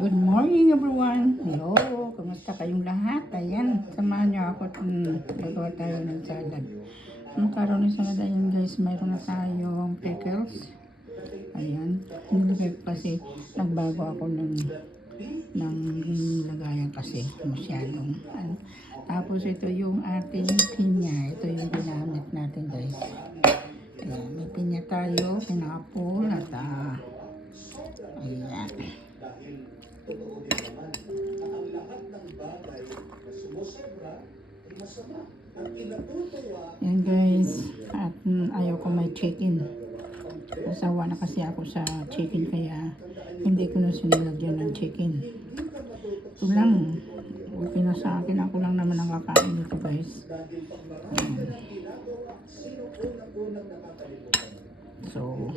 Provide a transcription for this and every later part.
Good morning everyone! Hello! Kamusta kayong lahat? Ayan, samahan niyo ako at gagawa tayo ng salad. Ang karoon ng salad, ayan guys, mayroon na tayong pickles. Ayan, nilagay ko kasi nagbago ako ng lagayan kasi masyadong. Tapos ito yung ating pinya. Ito yung ginamit natin guys. Ayan, may pinya tayo, pineapple at ayan. Yan guys, at ayaw ko may chicken. Nasawa na kasi ako sa chicken kaya hindi ko na sinilagyan ng chicken. Ito lang, okay na sa akin. Ako lang naman ang kakain nito guys. So,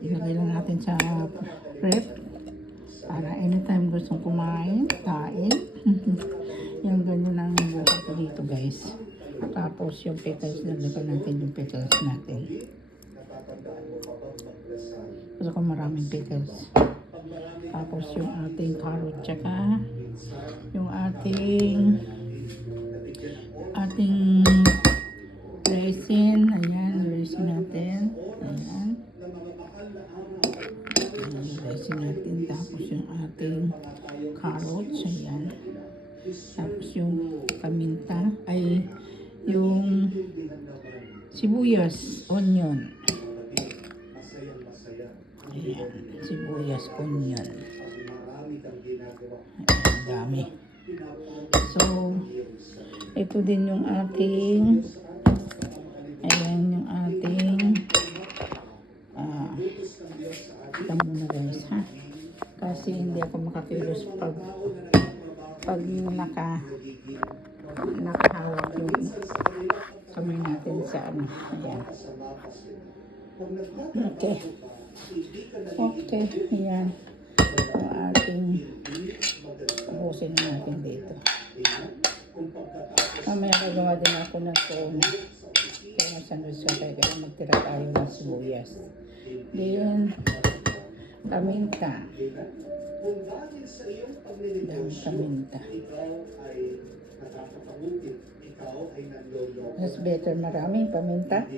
ilagay lang natin sa prep para anytime gustong kumain, kain. Yung ganyan ang buhay ko dito guys. Tapos yung pickles, naglagan natin yung pickles natin. Gusto ko maraming pickles. Tapos yung ating carrot tsaka yung ating resin. Ayan, resin natin. Ayan. Resin natin. Tapos yung ating carrots. Ayan. Tapos yung paminta ay yung sibuyas, onion. Ayan, sibuyas, onion. Ayan, dami. So, ito din yung ating ito muna guys ha. Kasi hindi ako makakilos pag nakahawak yung kamay natin sa ano. Ayan. Okay, ayan. Ang ating ubusin natin dito. Mamaya kagawa din ako ng tuna. Kaya sandwich ko kaya magtira tayo ng sibuyas. Then, paminta. Dami paminta. Mas better maraming paminta.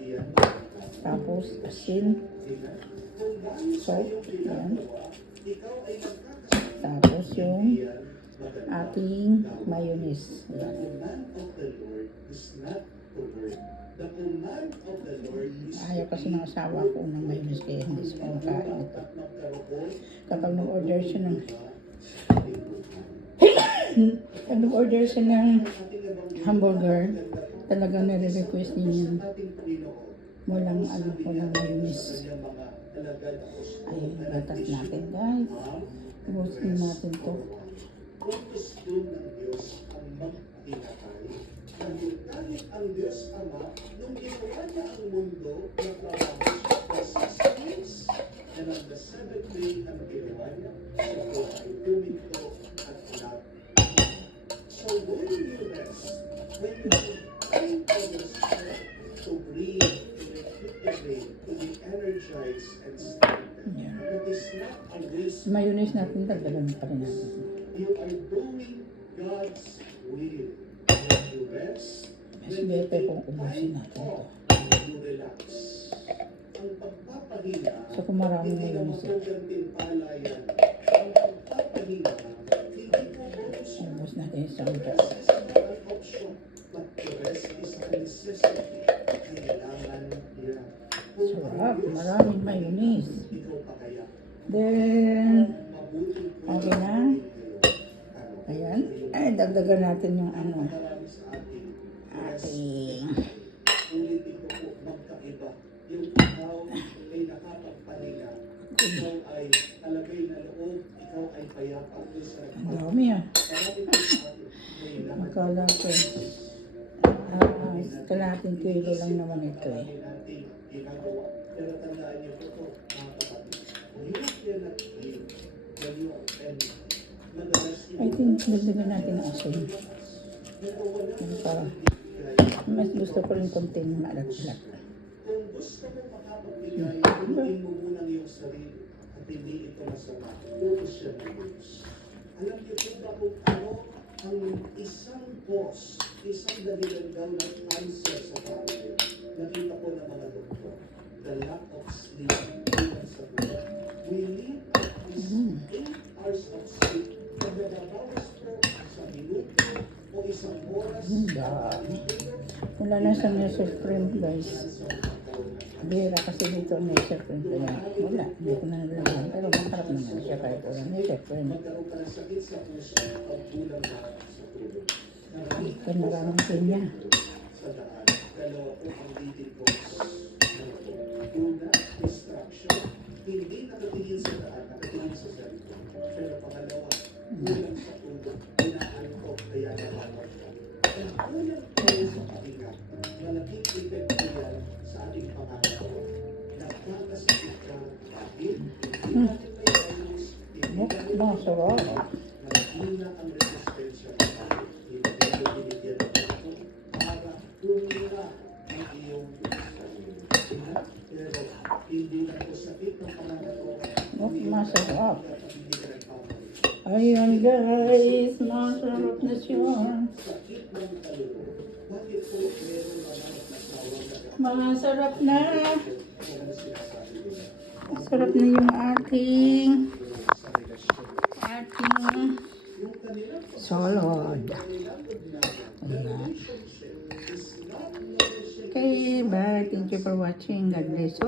Tapos asin. Salt. Yan. Tapos yung ating mayonnaise. Yan. Ayaw kasi ng asawa ko ng mayonnaise kaya hindi siya kumakain ito. Kapag nag-order siya ng hamburger, talagang nare-request niya walang mayonnaise. Ayun, gatas natin guys. Ibusin natin to. Ang Diyos Ama, nung ginawa niya ang mundo, nagtrabaho siya for 6 days. And on the 7th day, ang ginawa niya, siya po ay huminto at nagpahinga. So when you rest, when you find your strength to breathe, to recuperate, to be energized and strengthened, it is not a waste. Mayonnaise natin, dagdagan pa rin natin. You are doing God's will. When you rest, mas better kung ubusin natin ito. So kung marami mo yun siya. Ubus natin yung sampas. Sarap, maraming mayonnaise. Then, okay na. Ayan. Ay, dagdagan natin yung ating ang dami Akala ko kalahating kilo lang naman ito eh. I think dagdagan natin ang asin. Para mas gusto ko rin konting maalat-alat. Kung gusto mo makapagbigay, mo muna iyong sarili at hindi ito masama, focus siya ng Diyos. Alam niyo po ba kung ano ang isang cause, isang dahilan daw ng cancer sa tao? Nakita ko ng mga doktor, the lack of sleep bilang sa buwan. We live at least 8 hours of sleep. Pag nagabawas po sa minuto o isang oras, Wala na sa Nestle Cream, guys. Bira kasi dito ang Nestle Cream. Kaya wala, hindi ko na nalagyan. Pero masarap naman siya kahit wala Nestle Cream. magkaroon ka ng sakit sa puso o kulang ka sa tulog. Kaya maraming pinya. Sa daan, dalawa po ang leading cause. Una, distraction. Hindi nakatingin sa daan, nakatingin sa cellphone. Pero pangalawa, kulang sa tulog. Inaantok, kaya nalawag ka. Ang kulang tayo sa pahinga, malaking epekto yan sa ating pangangalawa. Nagkakasakit ka, bakit? Hindi natin may virus, hindi natin Masarap. mahina ang resistensya ng tao. Hindi tayo binigyan ng ito para tumira ang iyong sarili. Pero hindi na po sakit ng pangangalawa. Masarap. Hindi ka nagpapalik. Ayun, guys. Masarap na siya. Sakit ng kaluluwa. Bakit po meron naman at nasawang Masarap na. Ano sinasabi nila? Masarap na yung ating Sa relasyon. Yung kanilang salad. Ayan. relationship is not negotiable. Okay, bye. Thank you for watching. God bless you.